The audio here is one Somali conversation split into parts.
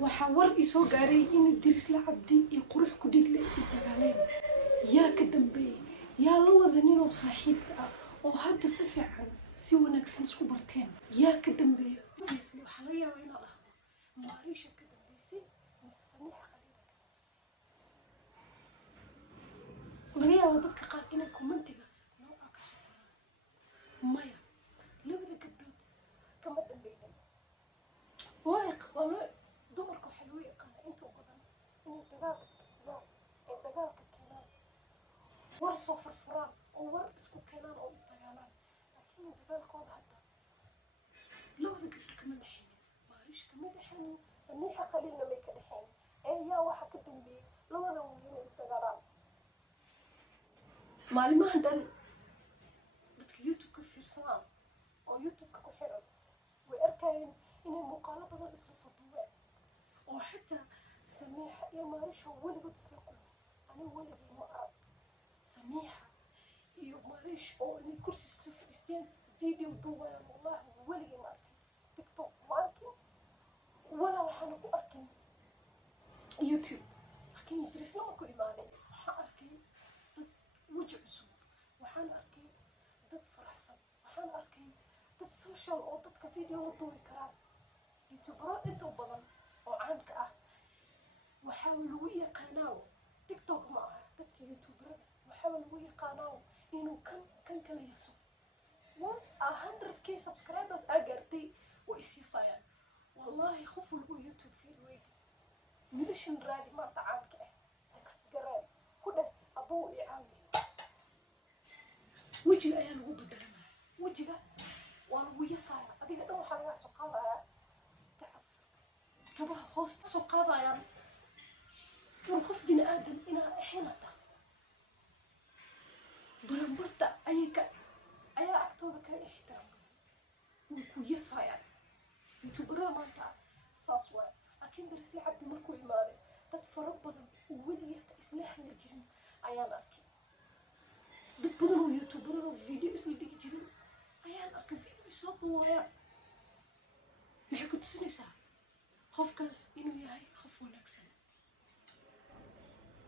waxaa war isoo gaaray in Dirisla Cabdi iyo Qurux ku dhigle isdagaaleen. yaa ka dambeeyay yaa la wada ninoo saaxiibka ah oo hadda si fiican si wanaagsan isku barteen. yaa ka dambeeya waxaa laga yaabaa inaad dhahdo Maariisha ka dambeysay mise Samiixa Khaliila ka dambeysay. laga yaabaa dadka qaar inay commentiga nooca ka soo qoraan maya labada gabdhood kama dambeeyaan. waa dumarka waxaa loo yaqaanaa inta badan inay dagaalka keenaan war soo furfuraan oo war isku keenaan oo isdagaalaan, laakiin dagaalkooda hadda labada gabdho kama dhexeynin. Maariish kama dhexeynin, Samiixa Khaliilna may ka dhexeynin. yaa waxa ka dambeeyay labadan wiil inay isdagaalaan. maalimahan dhan dadka youtube-ka fiirsadaan oo youtube-ka ku xiran way arkayeen inay muuqaalo badan isla soo duubeen oo xitaa Samiixa iyo Maariisha weligood isla kulmay. aniga weligii ma arag Samiixa iyo Maariish oo inay kursi soo fadhiisteen video duubayaan. wallahi weligii ma arkin tiktok ma arkin walaa waxaana ku arkin youtube. laakiin Dirisla markuu imaaday waxaan arkay dad weji cusub, waxaan arkay dad faraxsan, waxaan arkay dad social oo dadka video la duubi karaan. youtubero inta badan oo caanka ah waxaa lagu yaqaanaa tiktok ma aha dadka youtuberada waxaa lagu yaqaanaa inuu kan kala yaso. once 100k subscribers gaartay way isyaasayaan. wallahi qof walba youtube fiir weydi wiilashan raadi maanta caanka ah text garaan ku dheh abuu i caawi. wejiga ayaa lagu bedelanaya, wejiga waa lagu yasaya. adiga dhan waxaa lagaa soo qaadayaa dacas kabaha hoosta soo qaadayaan war qof bini aadan inaa ahaynata baranbarta ayaa agtooda kaga ixtiraam badan way ku yasayaan. youtuberada maanta saas waay. laakiin Dirisla Cabdi markuu imaaday dad fara badan oo weligeed isla hadli jirin ayaan arkay. dad badan oo youtuberada video isla dhigi jirin ayaan arkay video isla duubayaan. maxay ku tusinaysaa qofkaas inuu yahay qof wanaagsan.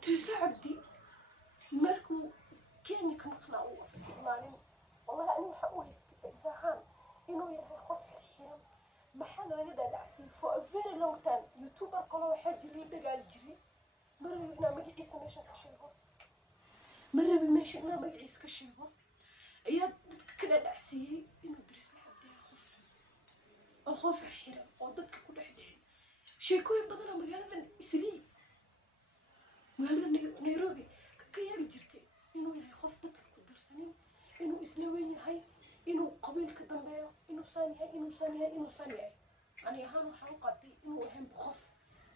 Dirisla Cabdi markuu Kenya ka maqnaa uu Afrika imaanin wallahi aniga waxaa u haystay faisahaan inuu yahay qof xiran. maxaa laga dhaadhacsiyay for a very long time. youtuber kale waxaa jira la dagaali jiray marabi inaa magaciisa meesha ka sheego ayaa dadka ka dhaadhacsiyey inuu Dirisla Cabdi yahay qof oo qof xiran oo dadka ku dhex dhicin. sheekooyin badan oo magaaladan Nairobi ka yeeli jirtay inuu yahay qof dadka ku darsanin, inuu isla weyn yahay, inuu qabiilka dambeeyo, inuu saan yahay. ani ahaan waxaan u qaatay inuu yahay qof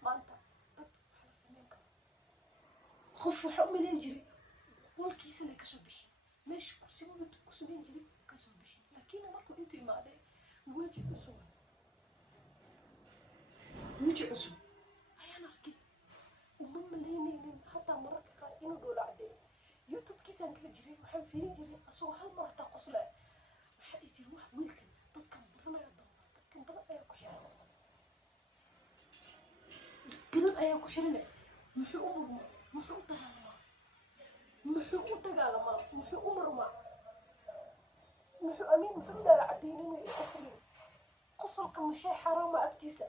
maanta dad waxa la sameyn karo. qof waxaa u malayn jiray qolkiisa lay kasoo bixin, meesha kursiga ku sameyn jiray kasoo bixin. laakiin markuu intuu imaaday weji cusub ayaan arkay. uma malaynaynin hataa mararka qaar inuu dhoola cadeeyo. youtube-kiisaan kala jiray waxaan fiirin jiray asagoo hal mar hataa qosle waxaa i jiri wax wiilkan dadkan badan ayaa ku xirane muxuu u murmaa, muxuu u dagaalamaa, muxuu u murmaa, muxuu dhaala cadeynin qoslin qosolka mashay xaraama agtiisa.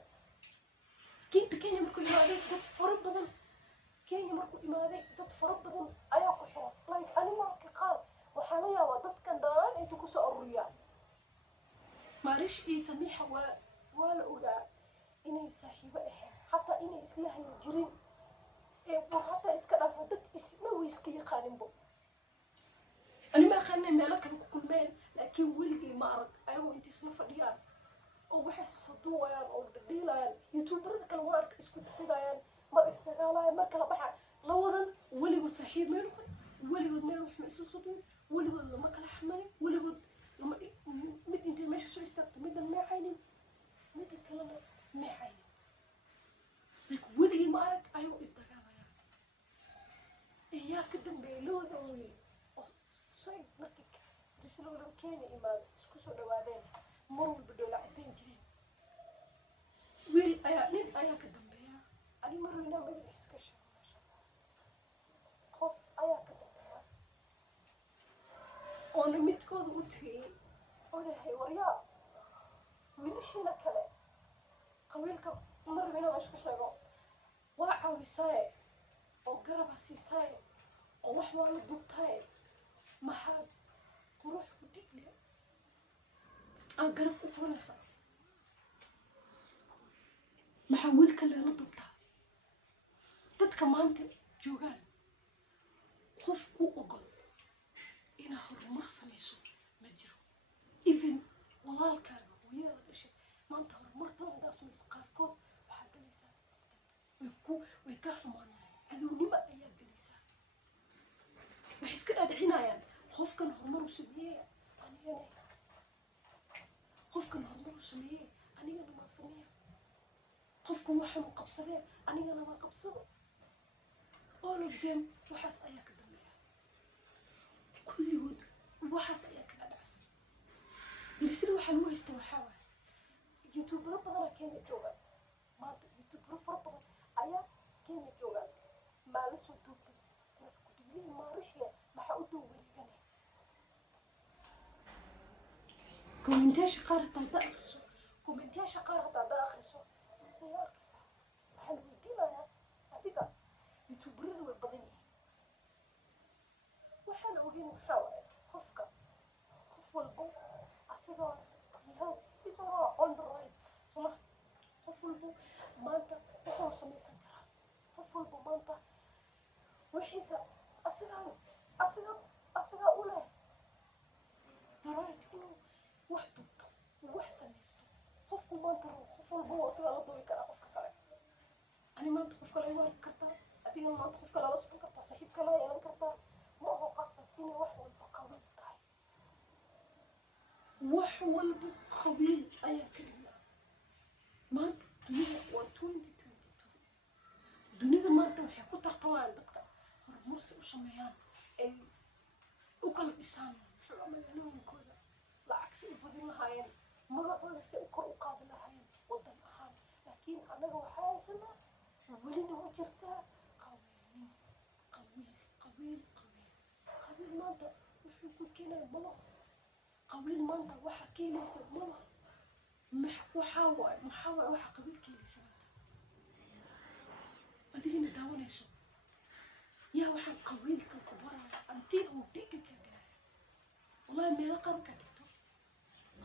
Kenya markuu imaaday dad fara badan ayaa ku xiran. like animalka qaar waxaa la yaabaa dadkan dhaan inta kusoo ururiyaan. Maariish iyo Samiixa waa la ogaa inay saaxiibo ahayn, hataa inay isla hadli jirin hataa iska dhaafo dad isma way iska yaqaaninbo. ani ma aqaanay meelo kale ku kulmeen, laakiin weligay ma arag ayagoo inta isla fadhiyaan oo waxay soo duubayaan oo dhadhiilayaan. youtuberada kale waa arka isku tagayaan mar isdagaalayaan mar kala baxaan. labadan weligood saaxiib meel noqon, weligood meel wax ma isu sudin, weligood lama kala xamanin, weligood mid intay meesha soo istaagto middan meecaynin midda kalena meecaynin. like weligii ma arag ayagoo isdagaalayaan. yaa ka dambeeyay labadan wiil oo markii Dirisla wada Kenya imaado isku soo dhawaadeen mar walba dhoola cadeyn jireen. nin ayaa ka dambeeya iska sheego meesha qof ayaa ka dambeeya oona midkooda u tegay oo dhahay waryaa wiilashiina kale qabiilka marabina meesha ka sheego waa caawisaaye oo garaba siisaaye oo wax waa la dubtaaye maxaad qurux ku dhigle aa garab u qabanaysaa maxaa wiilka leela dubtaa dadka maanta joogaan qof ku ogol inaa horumar samayso ma jiro even walaalkaaga hooyada dhashay maanta horumar badan hadaa samaysa qaarkood waxaa galaysaa way ka xumaanayaan cadownimo ayaa galaysaa waxay iska dhaadhicinayaan qofkan horumar u sameeyey anigana qofkan horumar u sameeyey anigana maa sameeya qofkan waxaan u qabsadee anigana maa qabsado all of them waxaas ayaa ka dambeeya kulligood waxaas ayaa kala dhacsan darisada waxaa lagu haysta waxaa waaye youtubero badana kenya joogaan maanta youtubero fara badan ayaa kenya joogaan maa la soo duubtay qurux ku dhiilay maarishya maxaa u doo wareegane kommentayaasha qaar hataa haddaa akhriso saas ayaa arkaysaa waxaa la weydiinayaa adiga youtuberada way badan yihiin waxaa la ogeyn waxaa waaye qof walbo asagoo is on the right soma qof walbo maanta wuxuu samaysan karaa qof walbo maanta wixiisa asagaa u leh the right inuu wax dubto wax samaysto qofku maanta qof walbo asagaa la dubi karaa qofka kale ani maanta qof kale igu arki kartaa adigana maanta qof kale la socon kartaa saaxiib kale yeelan kartaa ma aho qasab inay wax walba qabiil tahay wax walba qabiil ayaa ka dhignaa maanta dunida waa 2022 dunida maanta waxay ku tartamayaan dadka horumar si u sameeyaan ay u kala dhisaan magaalooyinkooda lacag si u badin lahaayeen magacooda si u kor u qaadi lahaayeen wadan ahaan laakiin annaga waxaa haysanaa welina ma jirtaa qabiil maanta wuxuu ku keenaya malaha qabiil maanta waxaa keenaysa malaha maxaa waaye waxa qabiil keenaysa maanta adigina daawanayso yaa waxaan qabiilka ku baraya antiin uu dhiga ka galaya wallahi meelo qaar markaa tagto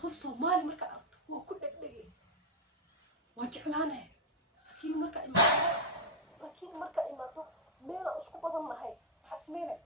qof soomaali markaa aragto waa ku dhegdhegay waa jeclaanaya laakiin markaa imaado meelaan isku badan nahay maxaa sameynaya